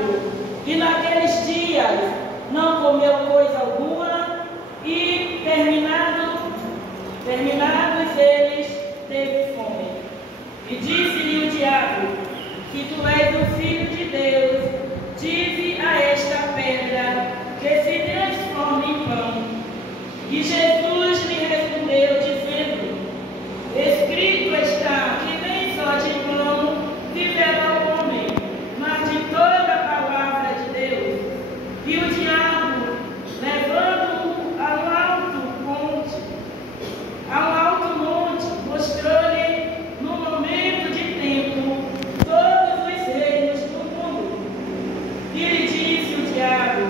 diabo, e naqueles dias não comeu coisa alguma, e terminados eles, teve fome. E disse-lhe o diabo: se tu és o Filho de Deus, dize a esta pedra que se transforme em pão. E Jesus lhe respondeu, dizendo: escrito está que nem só de pão viverá o homem, mas de toda a palavra de Deus. E o diabo, levando-o a um alto monte, mostrou-lhe no momento de tempo todos os reinos do mundo. E lhe disse o diabo: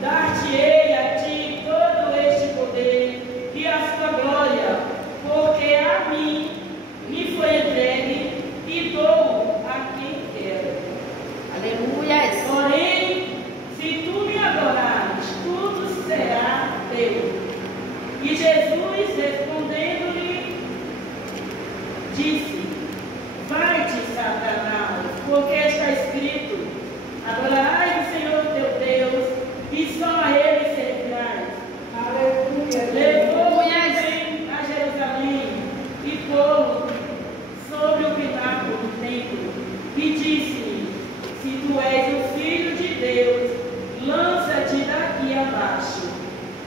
dar-te-ei a ti todo este poder e a sua glória, porque a mim me foi entregue e dou a quem quero. Aleluia. Porém, se tu me adorares, tudo será teu. E Jesus, respondendo-lhe, disse: vai-te, Satanás, porque está escrito: adorarás o Senhor teu Deus, e só a Ele servirás. Aleluia. Levou-o a Jerusalém e pô-lo sobre o pináculo do templo, e disse-lhe: se tu és o Filho de Deus, lança-te daqui abaixo,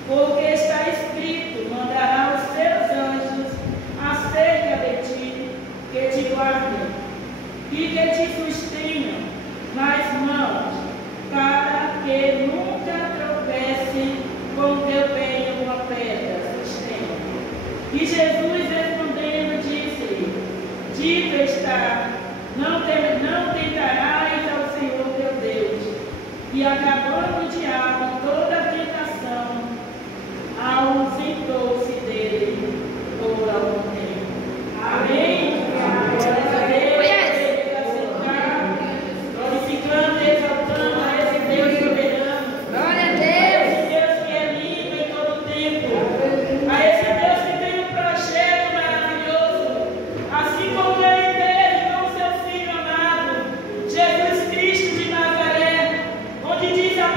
porque está escrito: mandará os seus anjos acerca de ti, que te guardem e que te sustenham nas mãos, para que nunca tropece com teu pé em uma pedra. Sustenta. E Jesus respondendo disse-lhe: dito está, não tentarás ao Senhor teu Deus. E acabando o diabo toda a tentação, ausentou-se dele por algum tempo. Amém? Glória a Deus. Glorificando e exaltando a esse Deus soberano. Glória a Deus. A esse Deus que é livre em todo tempo. A esse Deus que tem um projeto maravilhoso. Assim como Ele teve com seu Filho amado, Jesus Cristo de Nazaré, onde diz a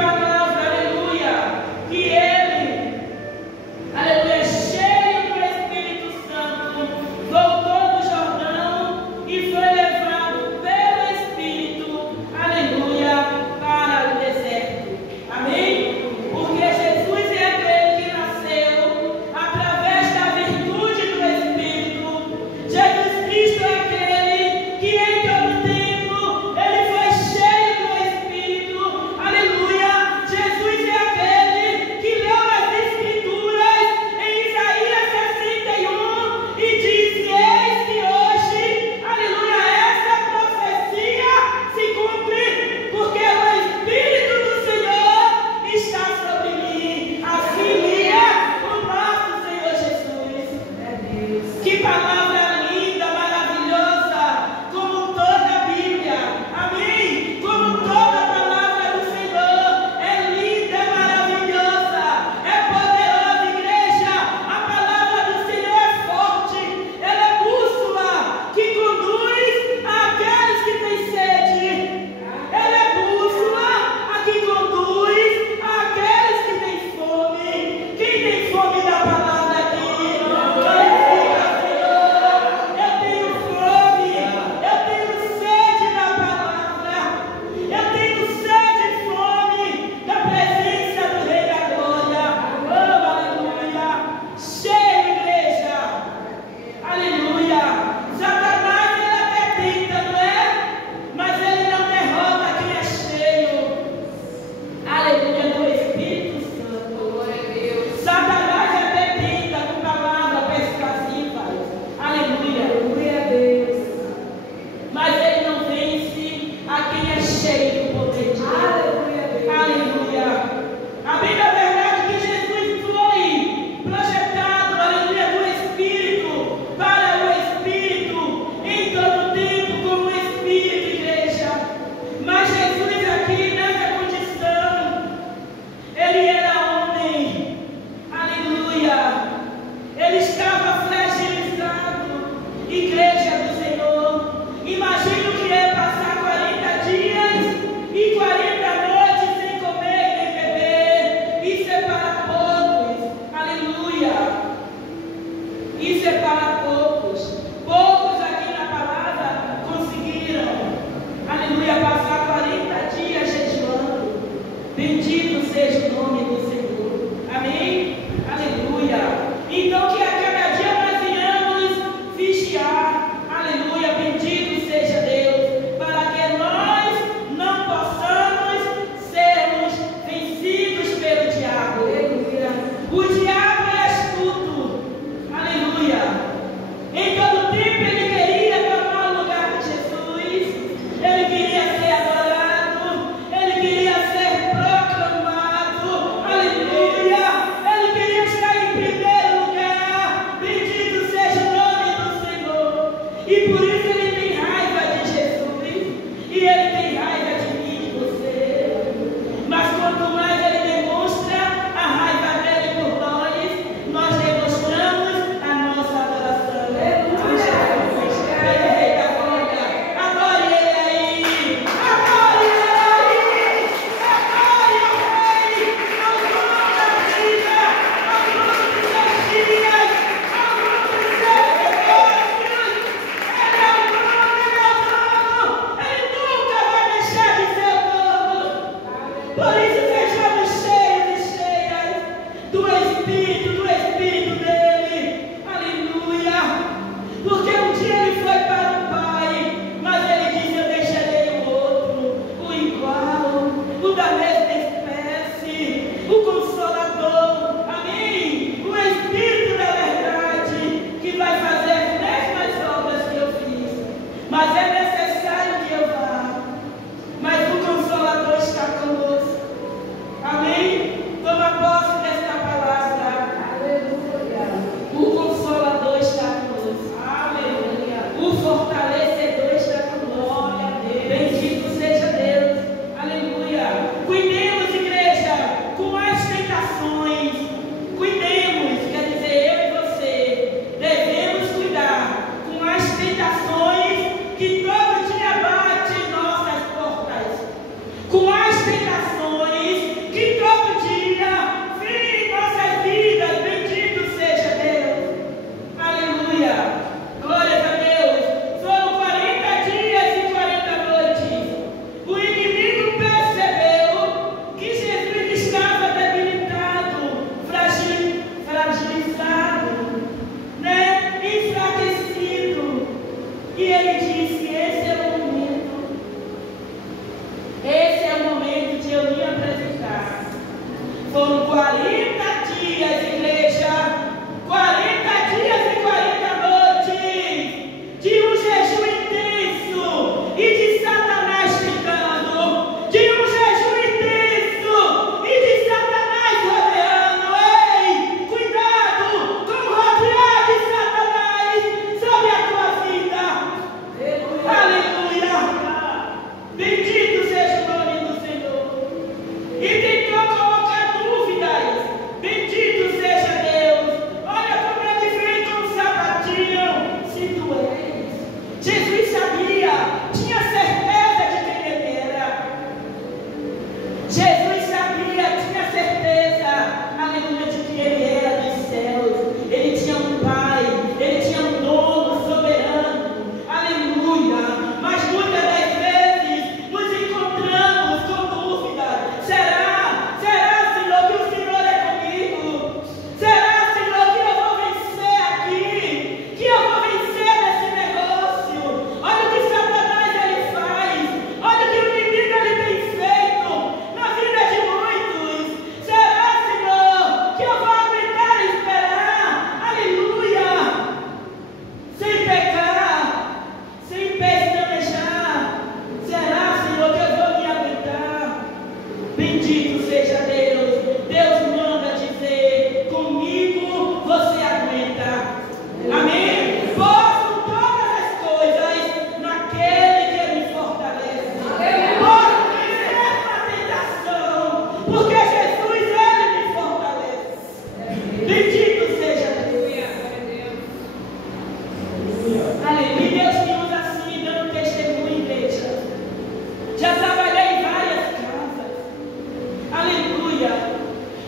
Por isso sejamos cheios e cheias do Espírito dele. Aleluia. Porque um dia ele foi para o Pai, mas ele disse: eu deixarei o outro, o igual, o da mesma espécie, o Consolador. Amém? O Espírito da verdade, que vai fazer as mesmas obras que eu fiz. Mas é necessário que eu vá. Mas o Consolador está conosco. Amém? Toma posse desta palavra. Aleluia. O Consolador está conosco. Aleluia. O fortalecedor está conosco. Bendito seja Deus. Aleluia. Cuidemos, igreja, com as tentações. Cuidemos, quer dizer, eu e você devemos cuidar com as tentações que todo dia bate em nossas portas. Com as tentações que todo dia vem em nossas vidas. Bendito seja Deus. Aleluia. Glórias a Deus. Foram 40 dias e 40 noites. O inimigo percebeu que Jesus estava debilitado, fragilizado, né? Enfraquecido. E ele disse: esse é o momento. Esse é o momento de eu me apresentar. Foram 40 dias, igreja. 40 dias e 40 noites de um jejum intenso e de Satanás tentando. De um jejum intenso e de Satanás rodeando. Ei, cuidado com o rodear de Satanás sobre a tua vida. Aleluia. Bendito seja o nome do Senhor. E tentou colocar dúvidas. Bendito seja Deus. Olha como ele vem com o sapatinho. Se tu és. Jesus sabia, tinha certeza de quem ele era. Jesus sabia, tinha certeza, aleluia, de que ele era dos céus. Ele tinha um Pai, ele tinha um dono soberano. Aleluia. Mas muitas das vezes nos encontramos com dúvida. Será, Senhor, que o Senhor é comigo? Será, Senhor, que eu vou vencer aqui? Que eu vou vencer nesse negócio? Olha o que Satanás ele faz. Olha o que o inimigo ele tem feito na vida de muitos. Será, Senhor, que eu vou aguentar e esperar? Aleluia. Sem pecar, sem pestanejar. Será, Senhor, que eu vou me aguentar? Bendito seja Deus. Deus manda dizer: comigo você aguenta. Amém? Posso todas as coisas naquele que me fortalece. Posso vencer a tentação, porque Jesus ele me fortalece. Bendito seja Deus. Aleluia. Deus me usa assim, dando testemunho, igreja. Já trabalhei em várias casas. Aleluia.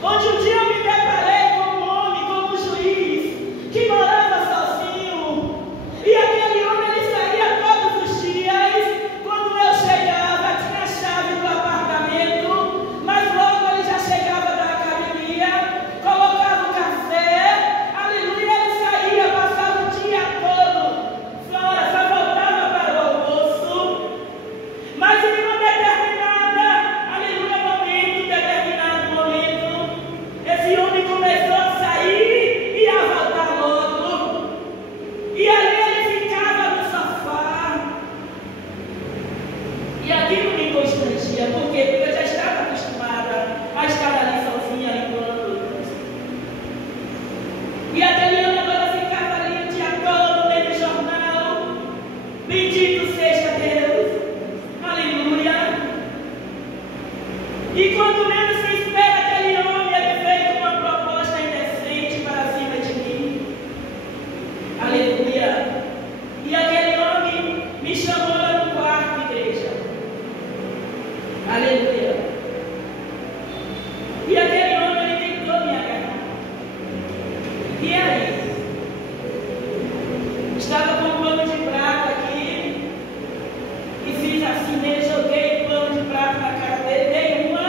Onde um dia eu me deparei com um homem, com um juiz, que morava sozinho. E aquele homem ele saía todos os dias. Quando eu chegava, tinha a chave do apartamento, mas logo ele já chegava da academia, colocava o café. Aleluia. Ele saía, passava o dia todo fora, só voltava para o almoço. Mas em uma determinado momento, esse homem começou a sair e a voltar logo. E ali ele ficava no sofá. E aquilo me constrangia. Por quê? Porque eu já estava acostumada a estar ali sozinha, limpando. E aquele homem agora ficava ali o dia todo, lendo jornal. Bendito seja Deus. Aleluia. E quando menos se espera, aquele homem ele veio com uma proposta indecente para cima de mim. Aleluia. E aquele homem me chamou lá no quarto, igreja. Aleluia. E aquele homem ele tentou me agarrar. E aí? Estava com um pano de prata aqui. E fiz assim nele, joguei o pano de prata na cara dele, dei uma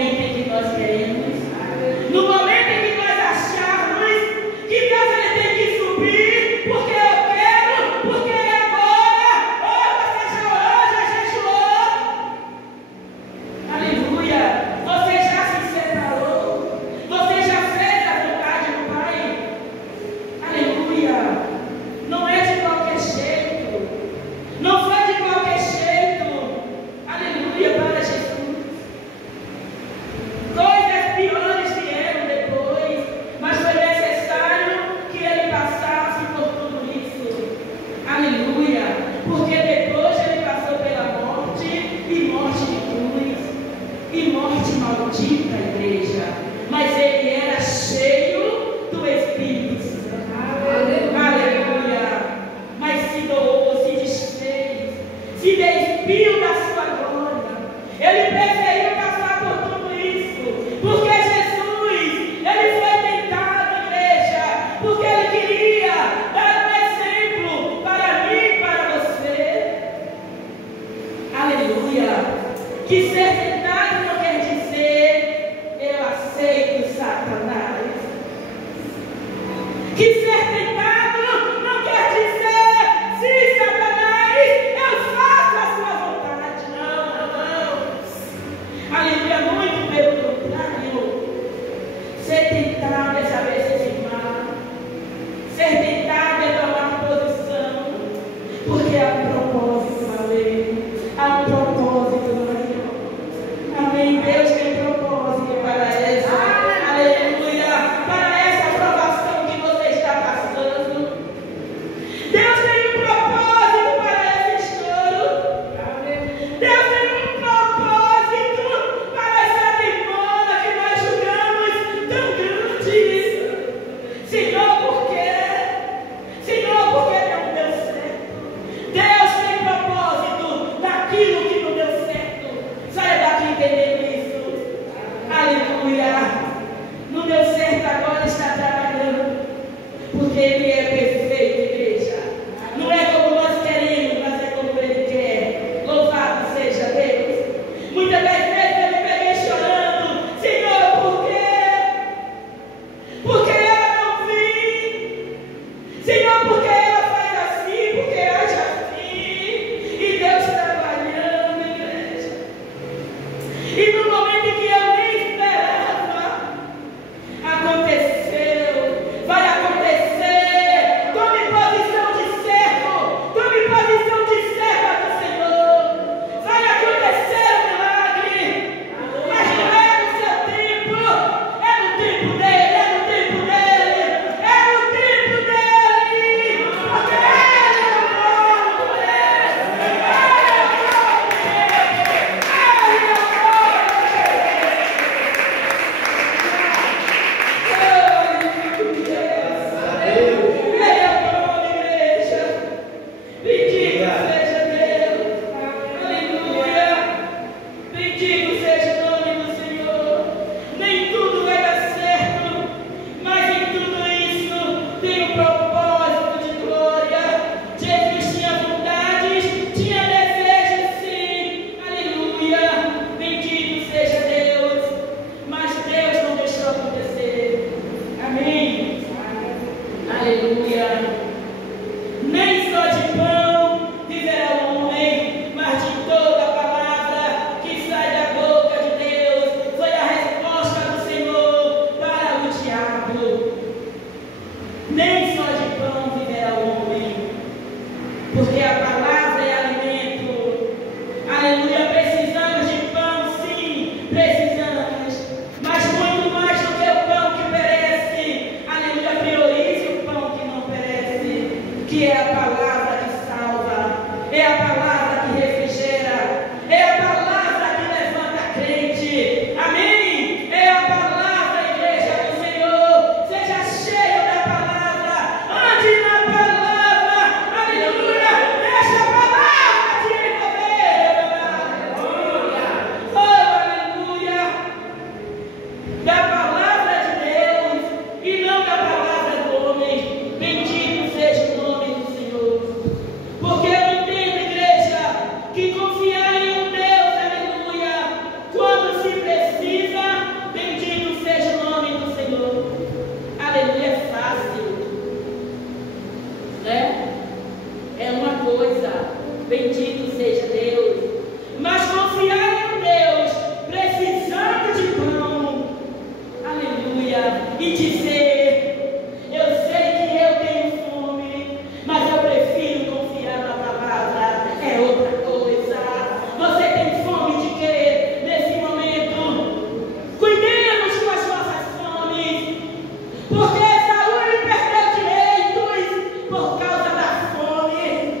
momento em que nós queremos, no momento em que nós acharmos que Deus ele tem que subir, porque eu quero, porque é agora. Você já orou, já jejuou? Aleluia. Você já se separou? Você já fez a vontade do Pai? Aleluia. Não é de qualquer jeito. Não foi de qualquer jeito. Aleluia para Jesus. Coisas piores vieram depois, mas foi necessário que ele passasse por tudo isso. Aleluia. Porque depois ele passou pela morte, e morte de cruz, e morte maldita, igreja. Mas ele era cheio do Espírito Santo. Aleluia. Mas se doou, se desfez, se despiu da sua glória. Ele preferiu passar por tudo isso, porque Jesus, ele foi tentado, igreja, porque ele queria dar um exemplo para mim e para você. Aleluia. Que ser tentado não quer dizer eu aceito Satanás. Que ser tentado não quer dizer sim, Satanás, eu faço a sua vontade. Não. Aleluia, muito pelo contrário. Ser tentado é saber se firmar. Ser tentado é tomar posição. Porque há um propósito na lei. Há um propósito no Senhor. Amém. Deus tem propósito para essa. Aleluia. Para essa provação que você está passando. Deus tem um propósito para esse choro. Deus tem um propósito para essa demora que nós julgamos tão grande. Senhor, por quê? Senhor, por que não deu certo? Deus tem propósito daquilo que não deu certo. Saia daqui entendendo isso. Aleluia. Não deu certo, agora está trabalhando. Porque Ele é perfeito, igreja. Não é como nós queremos, mas é como Ele quer. Louvado seja Deus. Muitas das vezes eu me peguei chorando. Senhor, por quê? Porque ela não vem. Senhor, porque ela faz assim, porque age assim. E Deus trabalhando, igreja. E no momento em que eu nem esperava, Bendito seja Deus. Mas confiar em Deus, precisando de pão, aleluia, e dizer: eu sei que eu tenho fome, mas eu prefiro confiar na palavra, é outra coisa. Você tem fome de quê nesse momento? Cuidemos com as nossas fomes, porque Saúl perdeu direitos por causa da fome.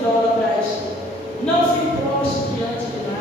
idólatras. Não se prostre diante de nada.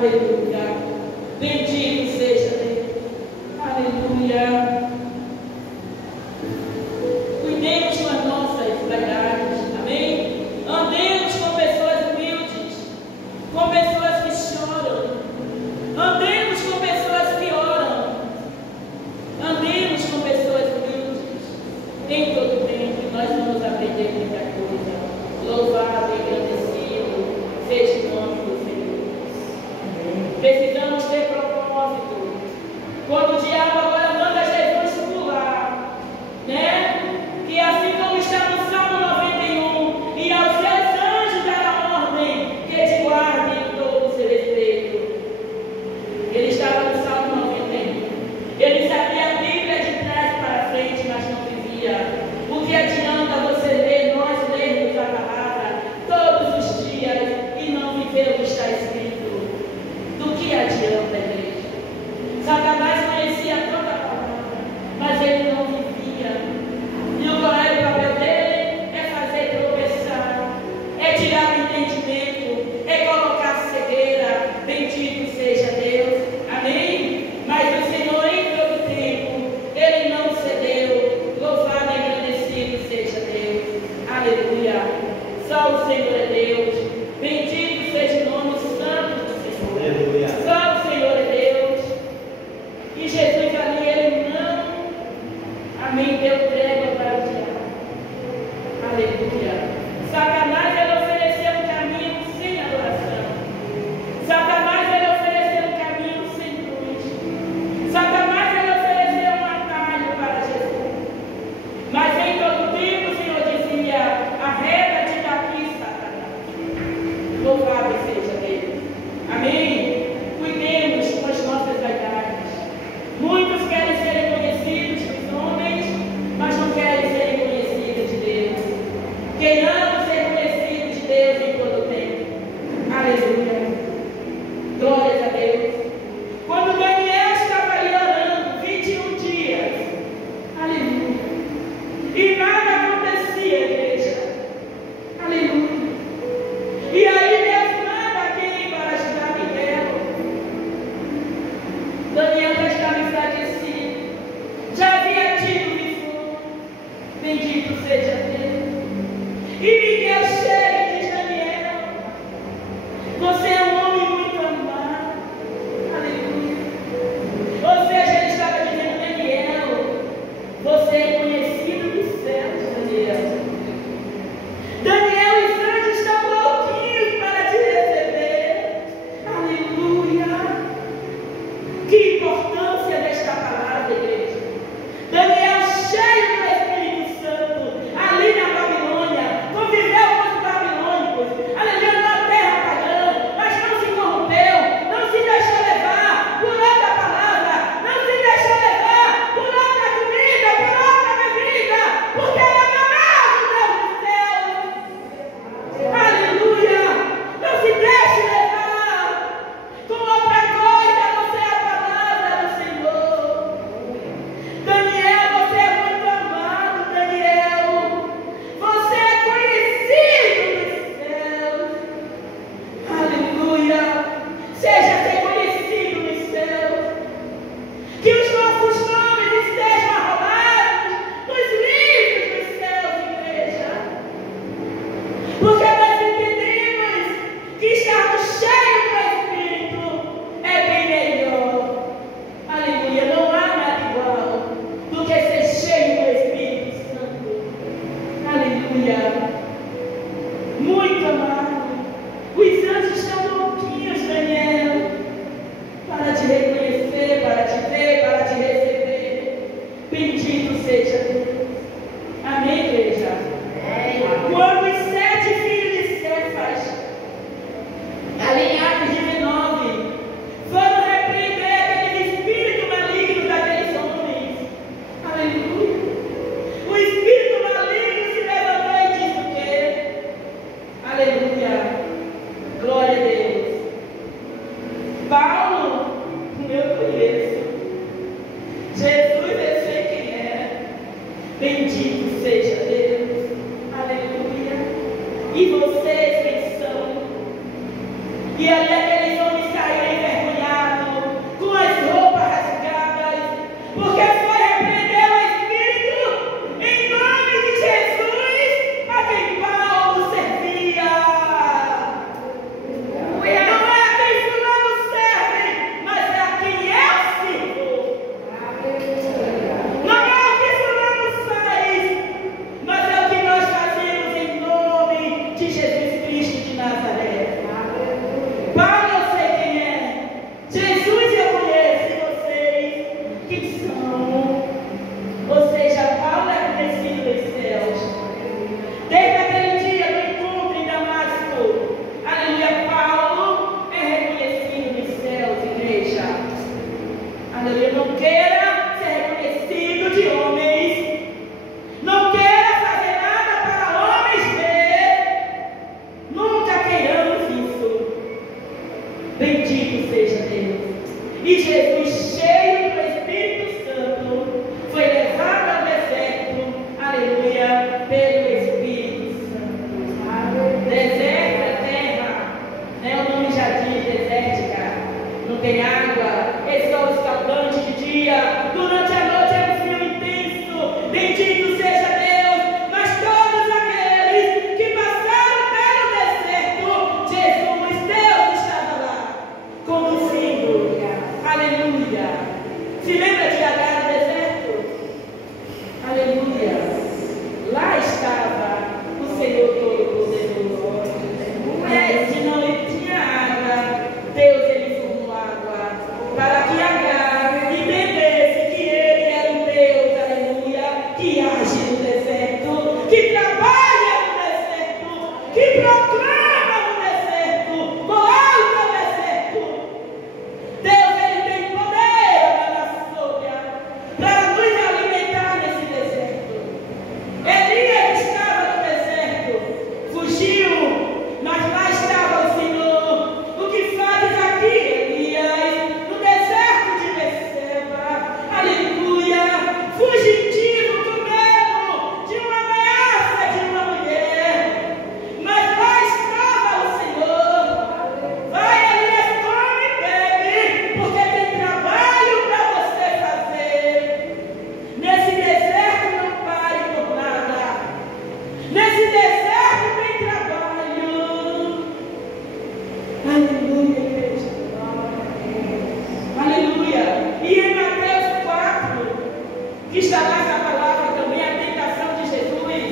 Aleluia. Bendito seja Deus. Aleluia. Cuidemos com as nossas vaidades. Amém? Andemos com pessoas humildes, com pessoas que choram. Andemos com pessoas que oram. Andemos com pessoas humildes. Em todo tempo nós vamos aprender muita coisa. Louvado e agradecido seja o nome do Senhor. Precisamos ter propósito. Quando o diabo agora manda Jesus pular, né? Que assim como está no Salmo 91, e aos seus anjos dará ordem que te guardem todo o seu respeito. Ele estava no Salmo 91. Ele sabia a Bíblia de trás para frente, mas não vivia. O que adianta você ler, nós lermos a palavra todos os dias e não viver o que está escrito? Do que adianta, igreja? Satanás conhecia toda a palavra, mas ele não vivia. E qual era o papel dele? É fazer tropeçar, é tirar o entendimento, é colocar cegueira. Bendito seja Deus. Amém? Mas o Senhor, em todo tempo, ele não cedeu. Louvado e agradecido seja Deus. Aleluia. Só o Senhor é Deus. Bendito seja o nome santo do Senhor. Aleluia. Só o Senhor é Deus. E Jesus ali, ele não, amém, deu trégua para o diabo. Aleluia. Satanás, ele ofereceu um caminho sem adoração. Satanás, ele ofereceu um caminho sem cruz. Satanás, ele ofereceu um atalho para Jesus. Mas em todo tempo o Senhor dizia: arreda-te daqui, Satanás. Louvado seja Deus. Amém? Cuidemos com as nossas vaidades. Muitos querem ser conhecidos dos homens, mas não querem ser conhecidos de Deus. Queremos ser conhecidos de Deus em todo o tempo. Aleluia. Glórias a Deus. Quando Daniel estava ali orando 21 dias, aleluia, e nada acontecia, igreja. Aleluia. E aí Deus manda quem para ajudar Miguel. Daniel já estava enfraquecido, já havia tido vivo. Bendito seja Deus. E Miguel chega e diz: Daniel, você é um homem muito amado. Aleluia. Ou seja, ele estava dizendo: Daniel, você é conhecido dos céus, Daniel. Daniel, os anjos estão louquinhos para te receber. Aleluia. Que importância desta palavra, igreja. Daniel, cheio do Espírito Santo, ali na Babilônia, conviveu com os babilônicos. Aleluia, na terra pagã, mas não se corrompeu, não se deixou levar por outra palavra, não se deixou levar por outra comida, por outra bebida, porque ele amava o Deus dos céus. Aleluia. Não se deixe levar com outra coisa, a não ser a palavra do Senhor. Daniel, você é muito amado, Daniel. Você é conhecido dos céus. Aleluia. Seja reconhecido nos céus. Que os nossos nomes estejam arrolados nos livros dos céus, igreja. Porque nós entendemos que estarmos cheios do Espírito é bem melhor. Aleluia. Não há nada igual do que ser cheio do Espírito Santo. Aleluia. Muito amado. Os anjos estão louquinhos, Daniel, para te reconhecer, para te ver, para te receber. Bendito seja Deus. Amém, igreja? Quando os 7 filhos de Cefas, ali em Atos 19, foram repreender aquele espírito maligno daqueles homens. Aleluia. O espírito maligno se levantou e disse o quê? Aleluia. Glória a Deus. Paulo, eu conheço. Jesus, eu sei quem é. Bendito seja Deus. Aleluia. E vocês quem são? E ali aqueles homens saíram Bendito seja Deus. E Jesus, cheio do Espírito Santo, foi levado ao deserto, aleluia, pelo Espírito Santo. Deserto é terra, né? O nome já diz desértica, não tem água, é sol escaldante de dia, durante a noite é um frio intenso. Bendito seja Deus, mas todos aqueles que passaram pelo deserto, Jesus, Deus estava lá, conduzindo, aleluia. Se lembra de Agar no deserto? Aleluia. Lá estava o Senhor Todo-Poderoso. Se não tinha água, Deus ele formou água para que Agar entendesse que ele era um Deus, aleluia, que age no deserto, que trabalha no deserto, que proclama no deserto, mora no deserto. Deus ele tem poder para nos alimentar nesse deserto. Elias estava no deserto, fugiu, mas lá estava o Senhor. O que fazes aqui, Elias? No deserto de Beceba, aleluia, fugitivo com medo de uma ameaça de uma mulher, mas lá estava o Senhor. Vai, Elias, come e bebe, porque tem trabalho para você fazer. Nesse deserto não pare por nada. Nesse deserto tem trabalho. Aleluia, igreja. Aleluia. E em Mateus 4, que está lá essa palavra também, a tentação de Jesus,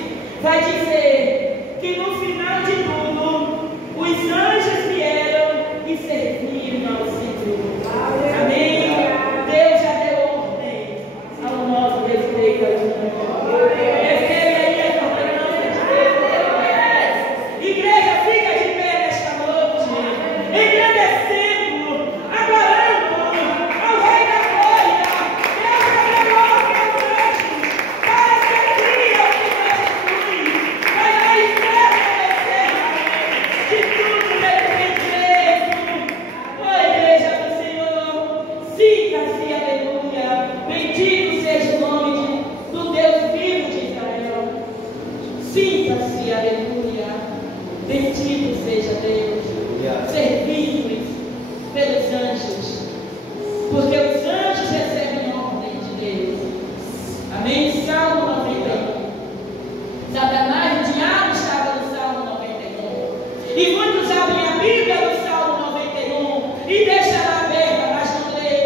vai dizer que no final de tudo, os anjos vieram e serviram ao Senhor. Amém? Deus já deu ordem ao nosso respeito aos anjos. Recebe aí a ordenança de Deus. Igreja, fica de pé nesta noite, engrandecendo, adorando ao Rei da Glória. Deus já deu ordem aos anjos para servir ao Senhor Jesus. Vai lá e estabelecer de tudo depende. Ó igreja do Senhor, sinta-se, aleluia. Bendito seja o nome do Deus vivo de Israel. Sinta-se, aleluia. Bendito seja Deus. Servidos pelos anjos, porque os anjos recebem ordem de Deus. Amém? Salmo 91. Satanás, o diabo, estava no Salmo 91. E muitos abrem a Bíblia no Salmo 91 e deixam ela aberta, mas não lê,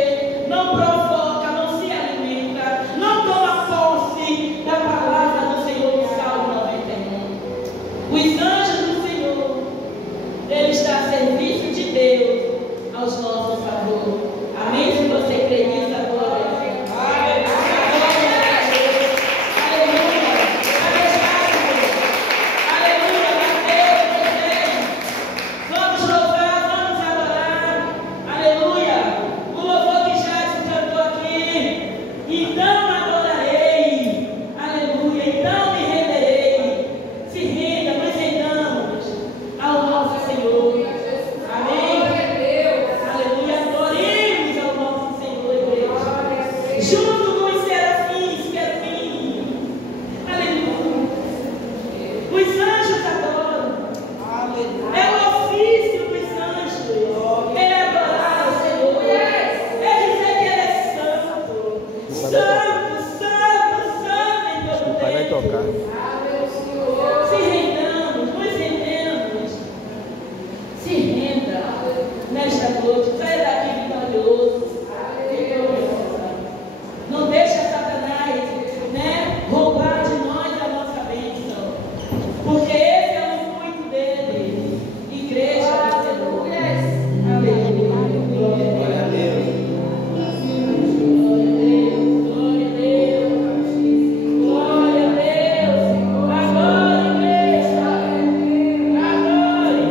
não provoca, não se alimenta, não toma posse da palavra do Senhor no Salmo 91. Os anjos do Senhor, ele está a serviço de Deus aos nossos favor. Amém? Se você crê nisso agora. Vamos louvar, vamos adorar. Aleluia. O louvor que Jadson cantou aqui. Então adorarei. Aleluia. Então me renderei. Se renda, nos rendamos ao nosso Senhor. Amém. Aleluia. Adoremos ao nosso Senhor, igreja. Junto com os serafins, querubins. Aleluia. Os anjos adoram. É o ofício dos anjos. É adorar ao Senhor. É dizer que Ele é santo. Santo, santo, santo em todo O pai vai tempo. tocar. Se rendamos, nos rendemos. Se renda nesta noite. Sai daqui vitorioso. Não deixa Satanás, né, roubar de nós a nossa bênção. Porque esse é o intuito dele. Igreja do Senhor. Aleluia. Glória a Deus. Glória a Deus. Glória a Deus. Agora, igreja. Agora.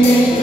Amém.